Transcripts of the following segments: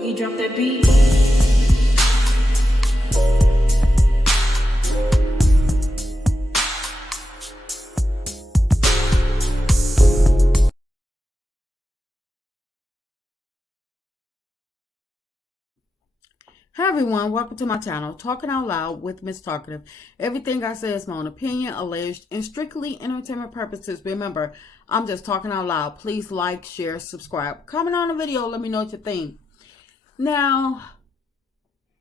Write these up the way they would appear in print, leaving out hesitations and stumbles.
Boogie, drop that beat. Hi everyone, welcome to my channel, Talking Out Loud with Miss Talkative. Everything I say is my own opinion, alleged, and strictly entertainment purposes. Remember, I'm just talking out loud. Please like, share, subscribe, comment on the video, let me know what you think. Now,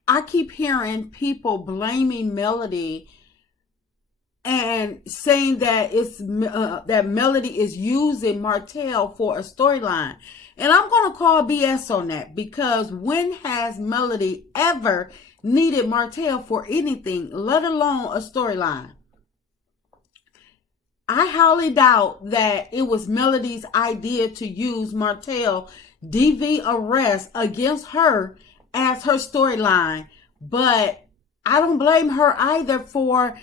I keep hearing people blaming Melody and saying that that Melody is using Martell for a storyline. And I'm going to call BS on that, because when has Melody ever needed Martell for anything, let alone a storyline? I highly doubt that it was Melody's idea to use Martell DV arrest against her as her storyline. But I don't blame her either for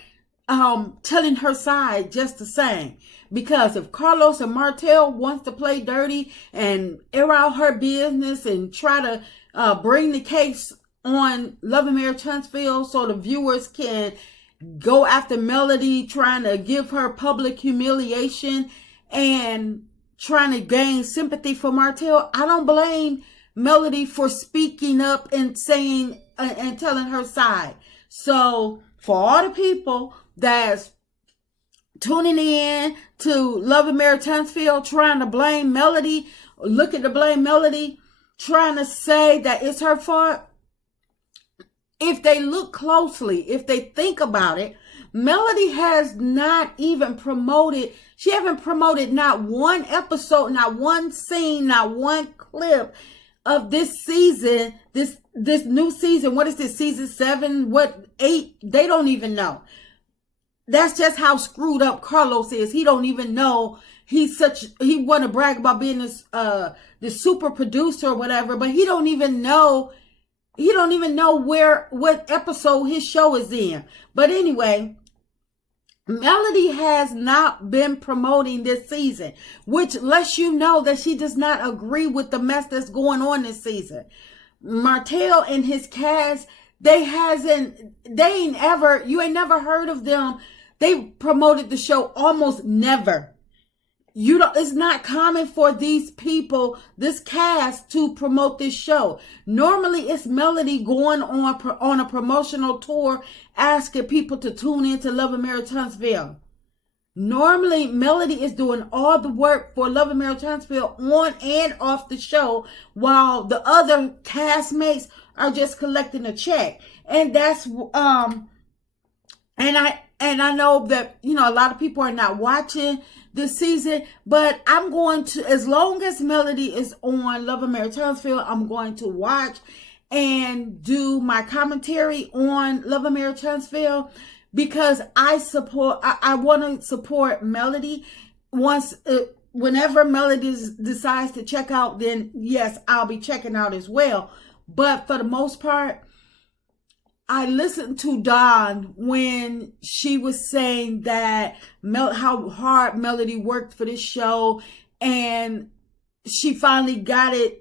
telling her side just the same. Because if Carlos and Martell wants to play dirty and air out her business and try to bring the case on Love and Marriage Huntsville so the viewers can go after Melody, trying to give her public humiliation and trying to gain sympathy for Martell, I don't blame Melody for speaking up and saying and telling her side. So for all the people that's tuning in to Love and Marriage Huntsville, trying to blame Melody, looking to blame Melody, trying to say that it's her fault, if they look closely, if they think about it, Melody has not even promoted, she haven't promoted not one episode, not one scene, not one clip of this season, this new season. What is this, season 7, what, 8? They don't even know. That's just how screwed up Carlos is. He don't even know. He want to brag about being this super producer or whatever, but he don't even know what episode his show is in. But anyway, Melody has not been promoting this season, which lets you know that she does not agree with the mess that's going on this season. Martell and his cast, you ain't never heard of them. They promoted the show almost never. It's not common for these people, this cast, to promote this show. Normally, it's Melody going on a promotional tour, asking people to tune in to Love and Marriage Huntsville. Normally, Melody is doing all the work for Love and Marriage Huntsville on and off the show, while the other castmates are just collecting a check. And that's and I know that, a lot of people are not watching this season, but I'm going to, as long as Melody is on Love and Marriage Huntsville, I'm going to watch and do my commentary on Love and Marriage Huntsville, because I want to support Melody. Whenever Melody decides to check out, then yes, I'll be checking out as well. But for the most part, I listened to Dawn when she was saying that how hard Melody worked for this show, and she finally got it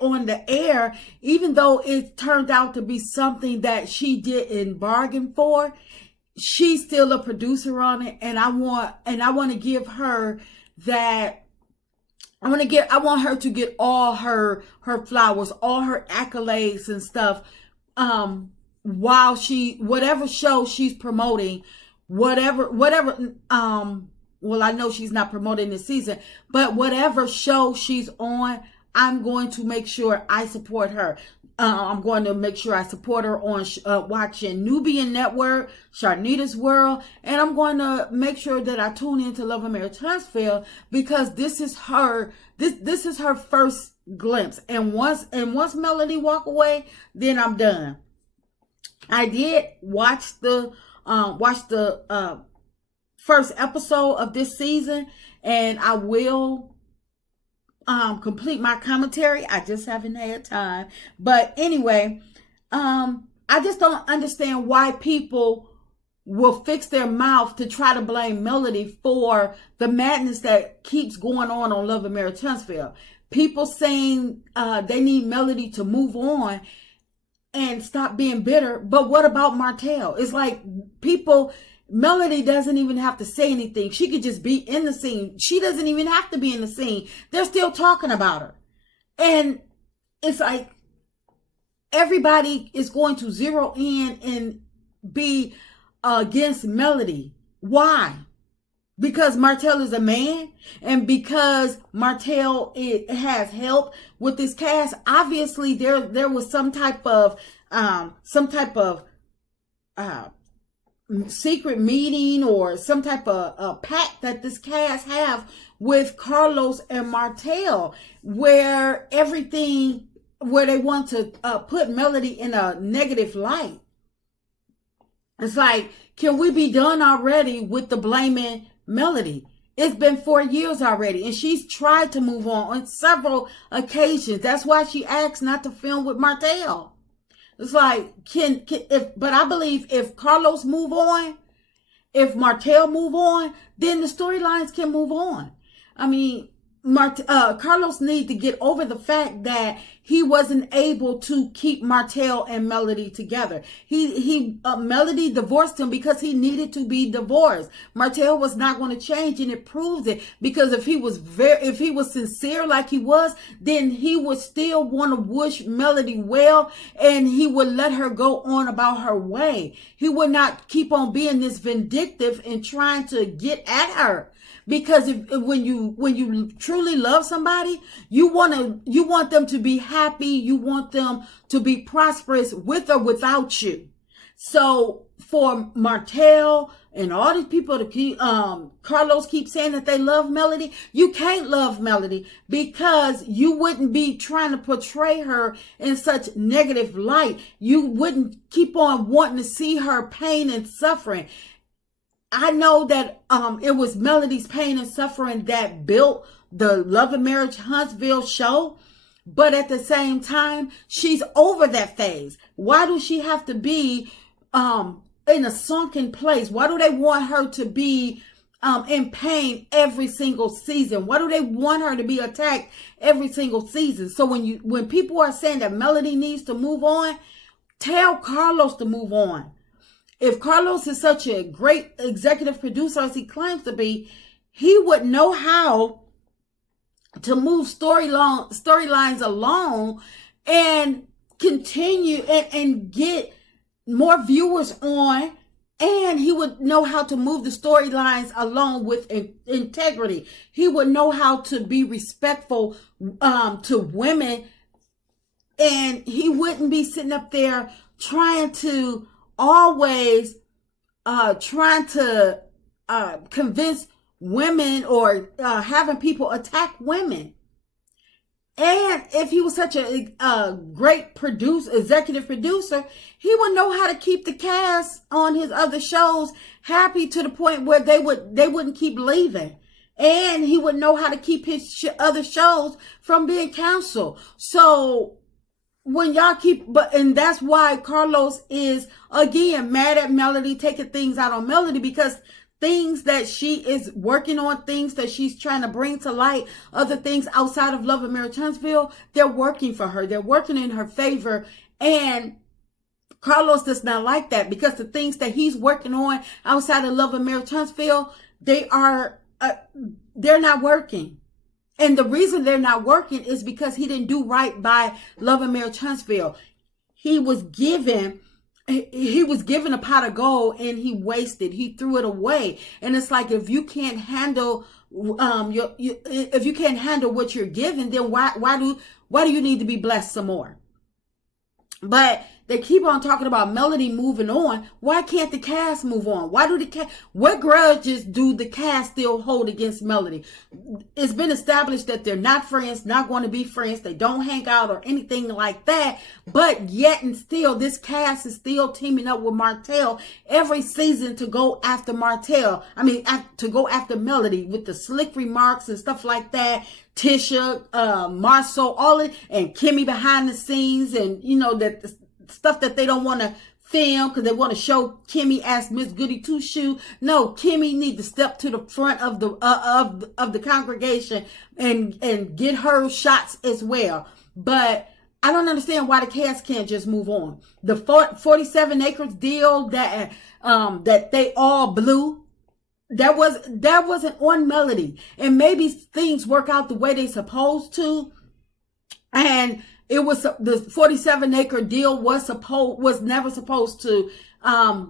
on the air, even though it turned out to be something that she didn't bargain for. She's still a producer on it, and I want to give her that. I want her to get all her flowers, all her accolades and stuff. While whatever show she's promoting, whatever, well, I know she's not promoting this season, but whatever show she's on, I'm going to make sure I support her. I'm going to make sure I support her on watching Nubian Network, Sharnita's World, and I'm going to make sure that I tune into Love and Marriage Huntsville, because this is her first glimpse. And once Melody walk away, then I'm done. I did watch the first episode of this season, and I will complete my commentary. I just haven't had time. But anyway, I just don't understand why people will fix their mouth to try to blame Melody for the madness that keeps going on Love and Marriage Huntsville. people saying they need Melody to move on and stop being bitter. But what about Martell? It's like Melody doesn't even have to say anything. She could just be in the scene. She doesn't even have to be in the scene. They're still talking about her. And it's like everybody is going to zero in and be against Melody. Why? Because Martell is a man, and because Martell has help with this cast. Obviously, there was some type of secret meeting or some type of pact that this cast have with Carlos and Martell, where they want to put Melody in a negative light. It's like, can we be done already with the blaming Melody? It's been 4 years already, and she's tried to move on several occasions. That's why she asked not to film with Martell. It's like, but I believe if Carlos move on, if Martell move on, then the storylines can move on. I mean, Carlos needs to get over the fact that he wasn't able to keep Martell and Melody together. Melody divorced him because he needed to be divorced. Martell was not going to change, and it proves it, because if he was sincere like he was, then he would still want to wish Melody well, and he would let her go on about her way. He would not keep on being this vindictive and trying to get at her. Because when you truly love somebody, you want them to be happy. You want them to be prosperous with or without you. So for Martell and all these people to keep, Carlos keeps saying that they love Melody. You can't love Melody, because you wouldn't be trying to portray her in such negative light. You wouldn't keep on wanting to see her pain and suffering. I know that it was Melody's pain and suffering that built the Love and Marriage Huntsville show. But at the same time, she's over that phase. Why do she have to be in a sunken place? Why do they want her to be in pain every single season? Why do they want her to be attacked every single season? So when people are saying that Melody needs to move on, tell Carlos to move on. If Carlos is such a great executive producer as he claims to be, he would know how to move storylines along and continue and get more viewers on, and he would know how to move the storylines along with integrity. He would know how to be respectful to women, and he wouldn't be sitting up there trying to convince women or having people attack women. And if he was such a great executive producer, he would know how to keep the cast on his other shows happy to the point where they wouldn't keep leaving. And he would know how to keep his other shows from being canceled. So when y'all and that's why Carlos is again mad at Melody, taking things out on Melody, because things that she is working on, things that she's trying to bring to light, other things outside of Love and Marriage Huntsville, they're working for her. They're working in her favor. And Carlos does not like that, because the things that he's working on outside of Love and Marriage Huntsville, they're not working. And the reason they're not working is because he didn't do right by Love and Marriage Huntsville. He was given a pot of gold and he wasted. He threw it away. And it's like, if you can't handle if you can't handle what you're given, then why do you need to be blessed some more? But they keep on talking about Melody moving on. Why can't the cast move on? What grudges do the cast still hold against Melody? It's been established that they're not friends, not going to be friends. They don't hang out or anything like that. But yet and still, this cast is still teaming up with Martell every season to go after to go after Melody with the slick remarks and stuff like that. Tisha, Marceau, all it, and Kimmy behind the scenes, and that stuff that they don't want to film because they want to show Kimmy as Miss Goody Two Shoe. No, Kimmy need to step to the front of the congregation and get her shots as well. But I don't understand why the cast can't just move on. The 47 acres deal that they all blew, that wasn't on Melody. And maybe things work out the way they supposed to. And it was the 47 acre deal was never supposed to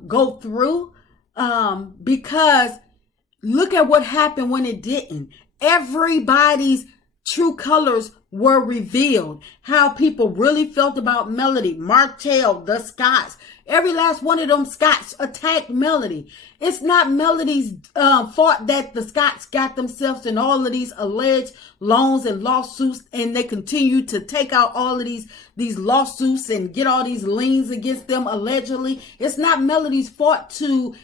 go through because look at what happened when it didn't. Everybody's true colors were revealed. How people really felt about Melody, Martell, the Scotts. Every last one of them Scotts attacked Melody. It's not Melody's fault that the Scotts got themselves in all of these alleged loans and lawsuits, and they continue to take out all of these lawsuits and get all these liens against them allegedly. It's not Melody's fault to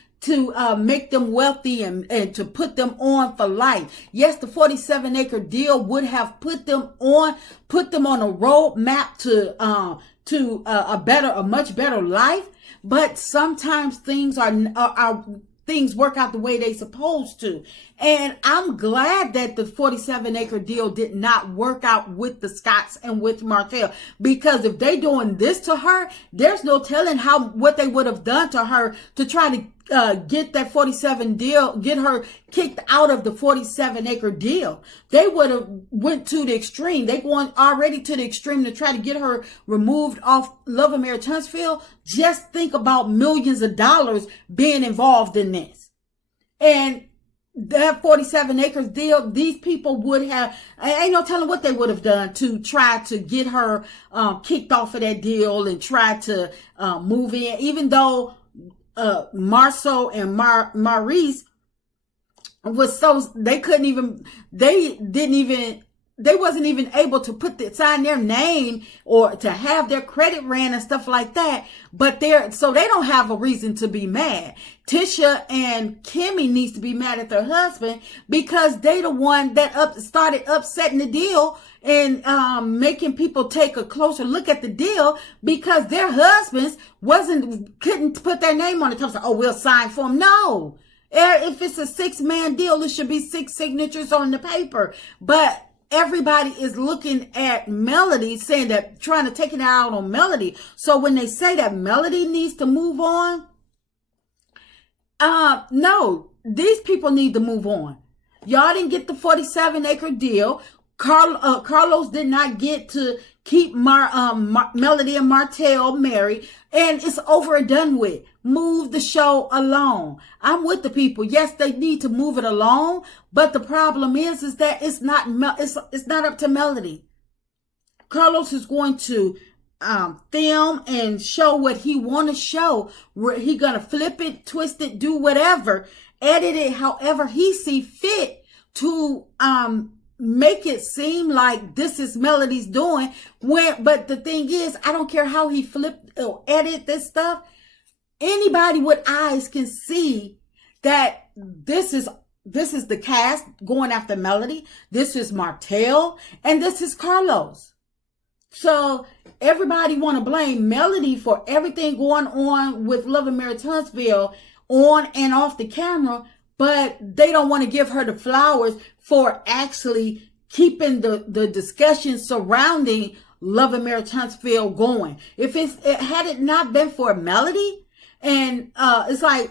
make them wealthy and to put them on for life. Yes, the 47 acre deal would have put them on a roadmap to a much better life. But sometimes things things work out the way they supposed to. And I'm glad that the 47 acre deal did not work out with the Scotts and with Martell, because if they doing this to her, there's no telling what they would have done to her to try to get that 47 deal, get her kicked out of the 47 acre deal. They would have went to the extreme. They going already to the extreme to try to get her removed off Love and Marriage Huntsville. Just think about millions of dollars being involved in this. And that 47 acres deal, these people would have, ain't no telling what they would have done to try to get her kicked off of that deal and try to move in, even though Marceau and Maurice was they wasn't even able to sign their name or to have their credit ran and stuff like that. But so they don't have a reason to be mad. Tisha and Kimmy needs to be mad at their husband because they the one that started upsetting the deal and making people take a closer look at the deal because their husbands couldn't put their name on it. So, oh, we'll sign for them. No. If it's a 6-man deal, it should be 6 signatures on the paper. But everybody is looking at Melody, saying that, trying to take it out on Melody. So when they say that Melody needs to move on, no, these people need to move on. Y'all didn't get the 47 acre deal. Carlos did not get to keep Melody and Martell married, and it's over and done with. Move the show along. I'm with the people. Yes, they need to move it along, but the problem is that it's not up to Melody. Carlos is going to film and show what he want to show. He gonna flip it, twist it, do whatever, edit it however he see fit to make it seem like this is Melody's doing. But the thing is, I don't care how he flipped or edit this stuff. Anybody with eyes can see that this is the cast going after Melody. This is Martell and this is Carlos. So everybody want to blame Melody for everything going on with Love and Marriage Huntsville on and off the camera, but they don't want to give her the flowers for actually keeping the discussion surrounding Love and Marriage Huntsville going. Had it not been for Melody, and it's like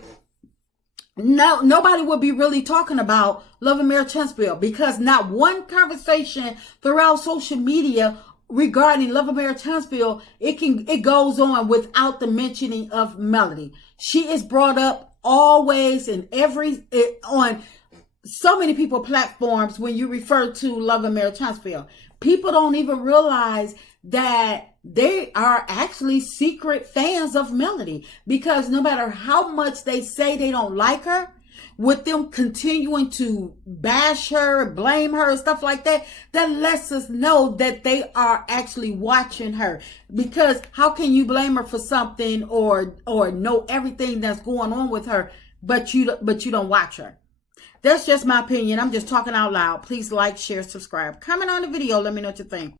nobody would be really talking about Love and Marriage Huntsville, because not one conversation throughout social media regarding Love and Marriage Huntsville, it goes on without the mentioning of Melody. She is brought up always and on so many people platforms when you refer to Love and Marriage Huntsville. People don't even realize that they are actually secret fans of Melody, because no matter how much they say they don't like her, with them continuing to bash her, blame her, stuff like that, that lets us know that they are actually watching her. Because how can you blame her for something or know everything that's going on with her, but you don't watch her? That's just my opinion. I'm just talking out loud. Please like, share, subscribe. Comment on the video. Let me know what you think.